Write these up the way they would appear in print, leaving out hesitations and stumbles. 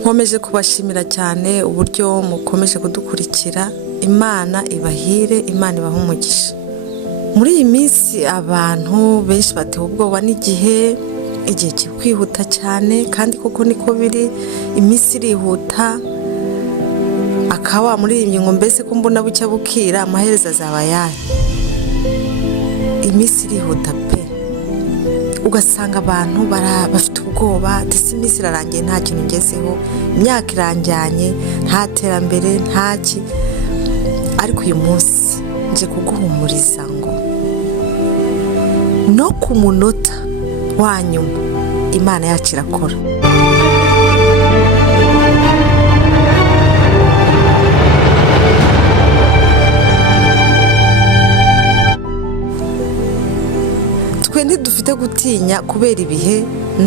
Nkomeje kubashimira cyane uburyo mukomeje kudukurikira. Imana ibahire, Imana ibahe umugisha. Muri iyi minsi abantu benshi batewe ubwoba n'igihe kiri kwihuta cyane, kandi koko niko biri. Iminsi irihuta, akaba muri iyi ngo mbese ko mbona bucya bukira amaherezo azaba yayo. Iminsi irihuta pe, ugasanga abantu bafite ubwoba, ndetse iminsi irarangiye nta kintu ngezeho, imyaka iranjyanye nta terambere ntaki. Ariko uyu munsi nje kuguhumuriza ngo no ku munota wa nyuma Imana yacu irakora. Twe ntidufite gutinya kubera ibihe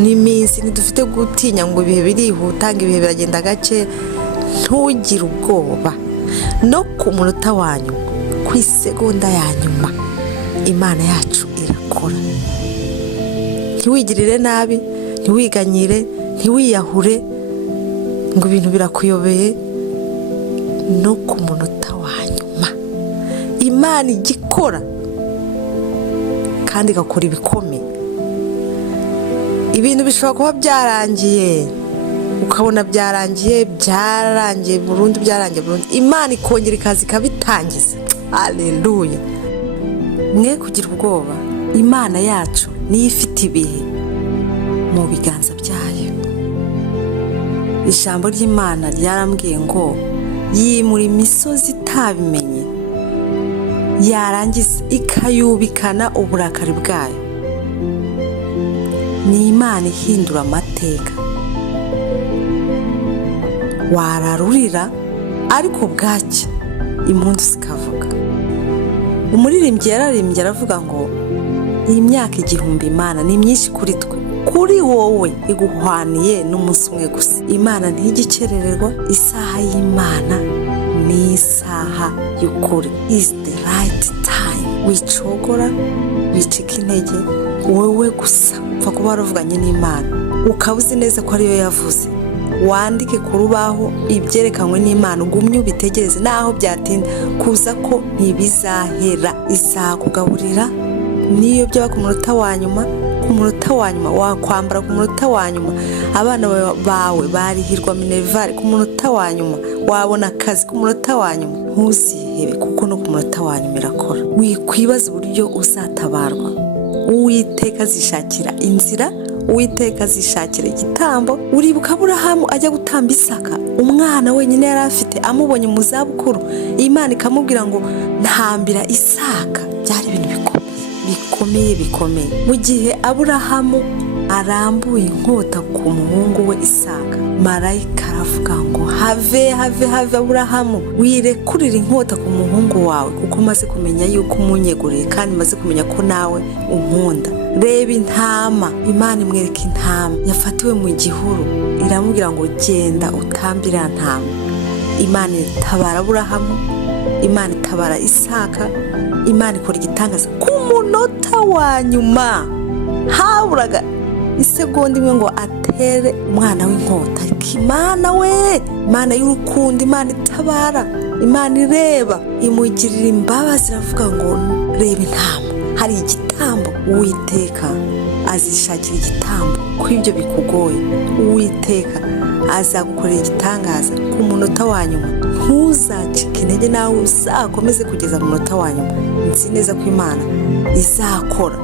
n'iminsi, ntidufite gutinya ngo ibihe birihuta, ngo ibihe biragenda gake. Ntugire ubwoba, no ku munota wa nyuma, ku isegonda ya nyuma Imana yacu irakora. Ntiwigirire nabi, ntiwiganyire, ntiwiyahure ngo ibintu birakuyobeye. No ku munota wa nyuma Imana igikora, kandi igakora ibikomeye. Ibintu bishobora kuba byarangiye, ukabona byarangiye burundu, Imana ikongera ikazi ikabitangiza. Haleluya. Mwe kugira ubwoba, Imana yacu niyo ifite ibihe mu biganza byayo. Ijambo ry'Imana ryarambwiye ngo yimura imisozi itabimenye, yarangiza ikayubikana uburakari bwayo. Ni Imana ihindura amateka. Wararurira ariko bwacya impundu zikavuga. Umuririmbyi yararimbye aravuga ngo iyi myaka 1000 Imana ni myinshi kuri twe, kuri wowe iguhwaniye n'umunsi umwe gusa. Imana ntigikerererwa, isaha y'Imana ni isaha y'ukuri. Is the right time. Wicogora, wicika intege, wowe gusa upfa kuba waravuganye n'Imana, ukaba uzi neza ko ariyo yavuze. Wandike ku rubaho ibyerekanywe n'Imana, ugumye ubitegereze naho byatinda kuza ko ntibizahera. Izakugaburira niyo byaba ku munota wa nyuma, ku munota wa nyuma wakwambara, ku munota wa nyuma abana bawe barihirwa minerval, ku munota wa nyuma wabona akazi, ku munota wa nyuma. Ntuzihebe, kuko no ku munota wa nyuma irakora. Wikwibaza uburyo uzatabarwa. Uwiteka zishakira inzira, Uwiteka zishakira igitambo. Uribuka Aburahamu ajya gutamba Isaka, umwana wenyine yari afite, amubonye mu zabukuru, Imana ikamubwira ngo ntambira Isaka. Byari ibintu bikomeye. Mu gihe Aburahamu arambuye inkota ku muhungu we Isaka, marayika aravuga ngo have Aburahamu, wirekurira inkota ku muhungu wawe, kuko maze kumenya yuko umunyeguriye, kandi maze kumenya ko nawe unkunda. Reba intama, Imana imwereka intama yafatiwe mu gihuru, iramubwira ngo genda utambira ntama. Imana itabara Aburahamu, Imana itabara Isaka, Imana ikora igitangaza ku munota wa nyuma. Haburaga isegonda imwe ngo atere umwana w'inkota. Imana we, Imana y'urukundo, Imana itabara, Imana ireba, imugirira imbabazi, iravuga ngo reba intama, hari igitambo. Uwiteka azishakira igitambo ku ibyo bikugoye. Uwiteka azagukorera igitangaza ku munota wa nyuma. Ntuzacike intege, nawe uzakomeze kugeza mu munota wa nyuma. Nzi neza ko Imana izakora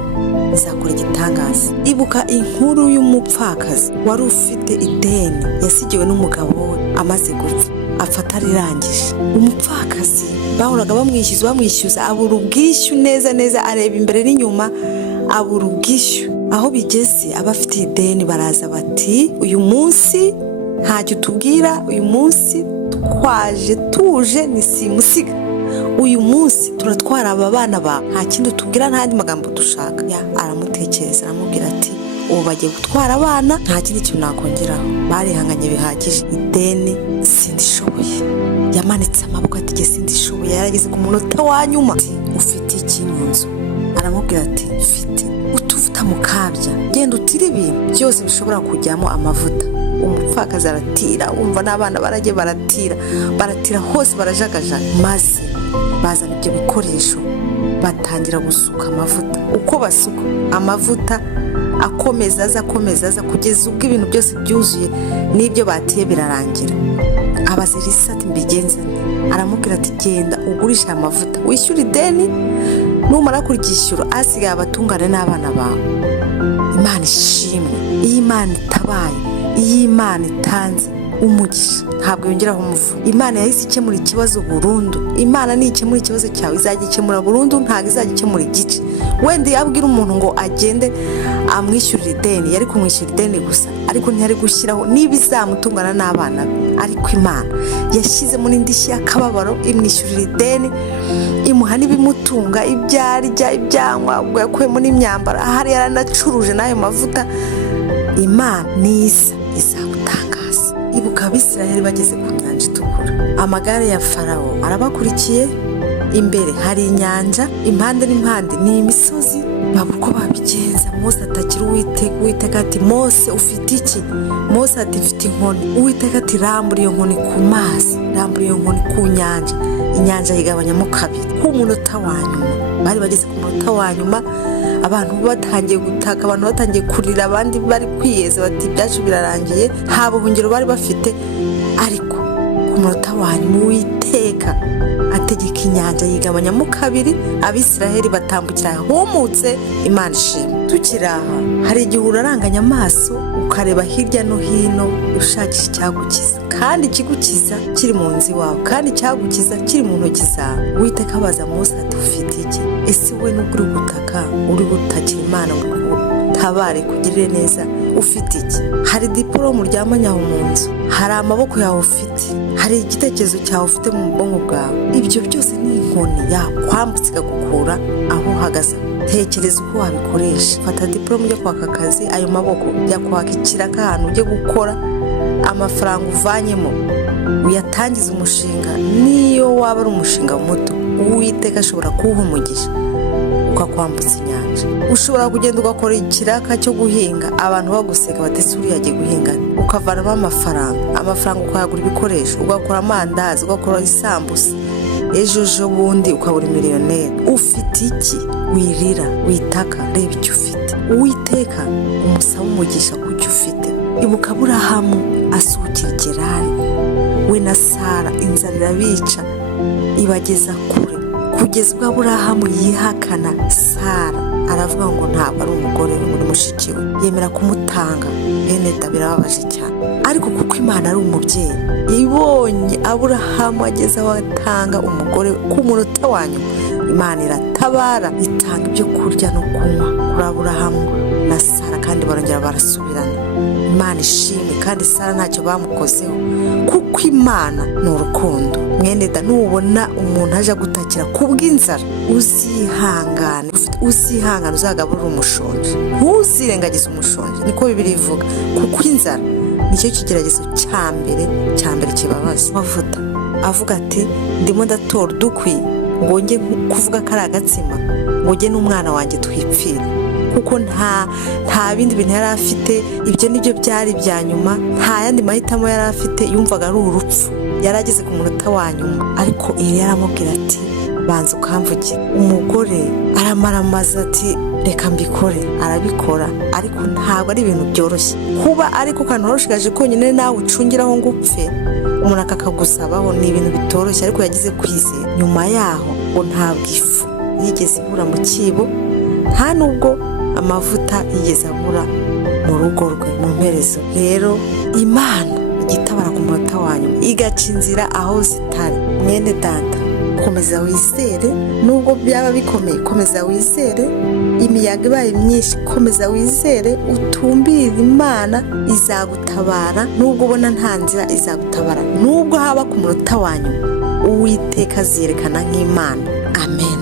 igitangaza. Ibuka inkuru y'umupfakazi wari ufite ideni yasigiwe n'umugabo we amaze gupfa, afata rirangije. Umupfakazi bahoraga bamwishyuza, abura ubwishyu neza, areba imbere n'inyuma, abura ubwishyu. Aho bigeze abafite ideni baraza bati, uyu munsi ntacyo tubwira, uyu munsi twaje tuje ni simusiga, uyu munsi turatwara aba bana bawe, nta kindi tubwira, nta magambo dushaka. Aramutekereza, aramubwira ati ubu bagiye gutwara abana, nta kindi kintu nakongeraho. Barihanganye bihagije, ideni sindishoboye. Yamanitse amaboko ati sindishoboye. Yarageze ku munota wa nyuma, ufite iki mu nzu? Aramubwira ati mfite utuvuta mukabya genda utire ibintu byose bishobora kujyamo amavuta. Umupfakazi aratira, umva n'abana barajye baratira hose barajagajaga, maze bazana ibyo bikoresho batangira gusuka amavuta. Uko basuka amavuta akomeza aza kugeza ubwo ibintu byose byuzuye n'ibyo batiye birarangira. Abaza Elisa ati mbigenze nte? Aramubwira ati genda ugurisha amavuta wishyura ideni, numara kuryishyura asigaye abatungane n'abana bawe. Imana ishimwe. Iyo Imana itabaye, iyo Imana itanze umugisha ntabwo yongeraho umuvu. Imana yahise ikemura ikibazo burundu. Imana nikemura ikibazo cyawe izagikemura burundu, ntabwo izagikemura igice. Wenda yabwira umuntu ngo agende amwishyurira ideni, yari kumwishyura ideni gusa, ariko ntiyari gushyiraho niba izamutungana n'abana be. Ariko Imana yashyizemo n'indishyi y'akababaro imwishyurira ideni, imuha n'ibimutunga, ibyarya, ibyanywa, ubwo yakuyemo n'imyambaro, ahari yaranacuruje n'ayo mavuta. Imana niza izagutangaza. Ibuka Abisirayeli bageze ku nyanja itukura, amagare ya Farawo arabakurikiye, imbere hari inyanja, impande n'impande ni imisozi. Babura uko babigenza. Mose atakira Uwiteka ati Mose ufite iki? Mose ati mfite inkoni. Uwiteka ati rambura iyo nkoni ku mazi, rambura iyo nkoni ku nyanja. Inyanja yigabanyamo kabiri. Ku munota wa nyuma, bari bageze ku munota wa nyuma, abantu batangiye gutaka, abantu batangiye kurira, abandi bari kwiyeza bati byacu birarangiye, nta buhungiro bari bafite. Ariko ku munota wa nyuma Uwiteka ategeka inyanja yigabanyamo kabiri, Abisirayeli batambukira humutse. Imana ishimwe. Tukiri aha, hari igihe uraranganya amaso ukareba hirya no hino ushakisha icyagukiza, kandi ikigukiza kiri mu nzu iwawe, kandi icyagukiza kiri mu ntoki zawe. Uwiteka abaza Mose ati ufite iki? Ese we nubwo uri gutaka, uri gutakira Imana ngo tabare kugirire neza, ufite iki? Hari diplome uryamanye aho mu nzu, hari amaboko yawe ufite, hari igitekerezo cyawe ufite mu bwonko bwawe. Ibyo byose ni inkoni yakwambutse ikagukura aho uhagaze. Tekereza uko wabikoresha. Fata diplome ujya kwaka akazi, ayo maboko jya kwaka ikiraka ahantu ujye gukora, amafaranga uvanyemo uyatangiza umushinga. Niyo waba ari umushinga muto, Uwiteka ashobora kuwuha umugisha ukakwambutsa inyanja. Ushobora kugenda ugakora ikiraka cyo guhinga, abantu baguseka bati ese uriya agiye guhinga, ukavanamo amafaranga ukayagura ibikoresho, ugakora amandazi, ugakora isambusa, ejo bundi ukabura miliyoneri. Ufite iki? Wirira, witaka, reba icyo ufite. Uwiteka umusaba umugisha ku cyo ufite. Ibuka Aburahamu asuhukira Gerari, we na Sara inzara irabica ibageza kure, kugeza ubwo Aburahamu yihakana Sara, aravuga ngo ntabwo ari umugore we, muri mushiki we, yemera kumutanga. Bene da birababaje cyane, ariko kuko Imana ari umubyeyi, ibonye Aburahamu ageze aho atanga umugore ku munota wa nyuma, Imana iratabara itanga ibyo kurya no kunywa kuri Aburahamu na Sara, kandi barongera barasubirana. Imana ishimwe. Kandi Sara ntacyo bamukozeho, kuko Imana ni urukundo. Mwene da nubona umuntu aje gutakira kubw'inzara, uzihangane, uzagaburira umushonji, ntuzirengagize umushonji, niko Bibiliya ivuga, kuko inzara nicyo kigeragezo cya mbere kibabaza. Amavuta avuga ati ndimo ndatora udukwi ngo njye kuvuga ko ari agatsima, ngo njye n'umwana wanjye twipfire, kuko nta bindi bintu yari afite. Ibyo nibyo byari bya nyuma, nta yandi mahitamo yari afite, yumvaga ari urupfu. Yari ageze ku munota wa nyuma, ariko Eliya aramubwira ati banza ukamvugira. Umugore aramaramaza ati reka mbikore, arabikora, ariko ntabwo ari ibintu byoroshye. Kuba ariko kantu warushigaje konyine nawe ucungiraho ngo upfe, umuntu akakagusabaho, ni ibintu bitoroshye. Ariko yagize kwizera. Nyuma yaho ngo ntabwo ifu yigeze ibura mu kibo, nta nubwo amavuta yigeze abura mu rugo rwe mu mperezo. Rero Imana igitabara ku munota wa nyuma, igaca inzira aho zitari. Mwene data, komeza wizere, nubwo byaba bikomeye komeza wizere. Imiyaga ibaye myinshi komeza wizere, utumbire Imana izagutabara. Nubwo ubona nta nzira, izagutabara. Nubwo haba ku munota wa nyuma, Uwiteka azerekana nk'Imana. Amen.